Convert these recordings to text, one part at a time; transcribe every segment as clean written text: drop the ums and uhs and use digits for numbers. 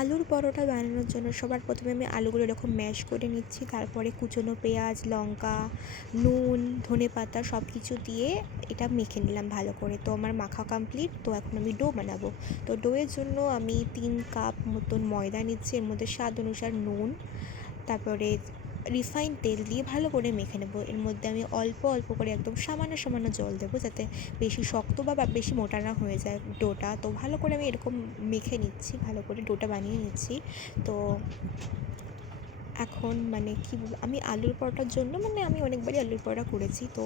আলুর পরোটা বানানোর জন্য সবার প্রথমে আমি আলুগুলো এরকম ম্যাশ করে নিচ্ছি, তারপরে কুচনো পেঁয়াজ, লঙ্কা, নুন, ধনেপাতা সব কিছু দিয়ে এটা মেখে নিলাম ভালো করে। তো আমার মাখা কমপ্লিট। তো এখন আমি ডো বানাবো। তো ডোয়ের জন্য আমি 3 কাপ মতন ময়দা নিচ্ছি, এর মধ্যে স্বাদ অনুসার নুন, তারপরে রিফাইন্ড তেল দিয়ে ভালো করে মেখে নেবো। এর মধ্যে আমি অল্প অল্প করে একদম সামান্য সামান্য জল দেবো, যাতে বেশি শক্ত বা বেশি মোটা না হয়ে যায় ডোটা। তো ভালো করে আমি এরকম মেখে নিচ্ছি, ভালো করে ডোটা বানিয়ে নিচ্ছি। তো এখন মানে কী বলবো, আমি আলুর পরোটার জন্য আমি অনেকবারই আলুর পরোটা করেছি। তো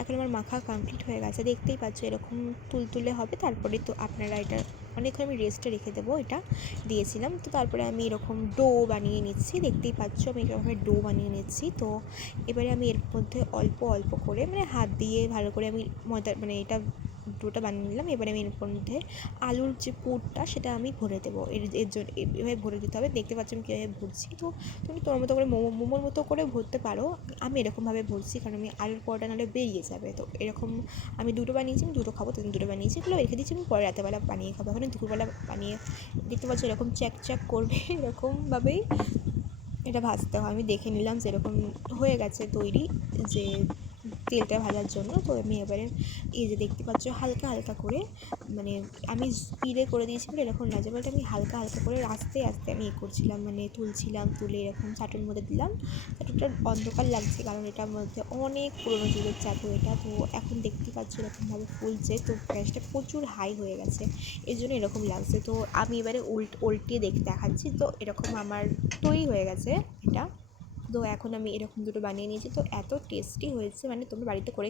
এখন আমার মাখা কমপ্লিট হয়ে গেছে, দেখতেই পাচ্ছ এরকম তুলতুলে হবে। তারপরে তো আপনারা এটা অনেকক্ষণ আমি রেস্টে রেখে দেবো, এটা দিয়েছিলাম। তো তারপরে আমি এরকম ডো বানিয়ে নিচ্ছি, দেখতেই পাচ্ছ আমি এরকমভাবে ডো বানিয়ে নিচ্ছি। তো এবারে আমি এর মধ্যে অল্প অল্প করে হাত দিয়ে ভালো করে আমি ময়দা এটা ডোটা বানিয়ে নিলাম। এবারে আমি এর মধ্যে আলুর যে পুরটা সেটা আমি ভরে দেবো। এর জন্য এভাবে ভরে দিতে হবে। দেখতে পাচ্ছ আমি কীভাবে ভরছি। তো তুমি তোমার মতো করে মোমোর মতো করে ভরতে পারো। আমি এরকমভাবে ভরছি, কারণ আমি আলুর পরোটা নাহলে বেরিয়ে যাবে। তো এরকম আমি দুটো বানিয়েছি, আমি দুটো খাবো, তো দুটো বানিয়েছি, এগুলো রেখে দিচ্ছি, আমি পরে রাতেরবেলা বানিয়ে খাবো। এখন দুপুরবেলা বানিয়ে দেখতে পাচ্ছ এরকম চ্যাক চ্যাক করবে, এরকমভাবেই এটা ভাজতে হয়। আমি দেখে নিলাম যে এরকম হয়ে গেছে তৈরি, যে তেলটা ভাজার জন্য। তো আমি এবারে এই যে দেখতে পাচ্ছ হালকা হালকা করে আমি স্পিডে করে দিয়েছি বলে এরকম না, যে আমি হালকা হালকা করে আস্তে আস্তে আমি করছিলাম, তুলছিলাম, তুলে এরকম চাটুর মধ্যে দিলাম। চাটুটা অন্ধকার লাগছে কারণ এটার মধ্যে অনেক পুরোনো যুগের চাটু এটা। তো এখন দেখতেই পাচ্ছ এরকমভাবে ফুলছে। তো গ্যাসটা প্রচুর হাই হয়ে গেছে, এই জন্য এরকম লাগছে। তো আমি এবারে উল্টিয়ে দেখাচ্ছি। তো এরকম আমার তৈরি হয়ে গেছে এটা। তো এখন আমি এরকম দুটো বানিয়ে নিয়েছি। তো এত টেস্টি হয়েছে, তোমরা বাড়িতে করে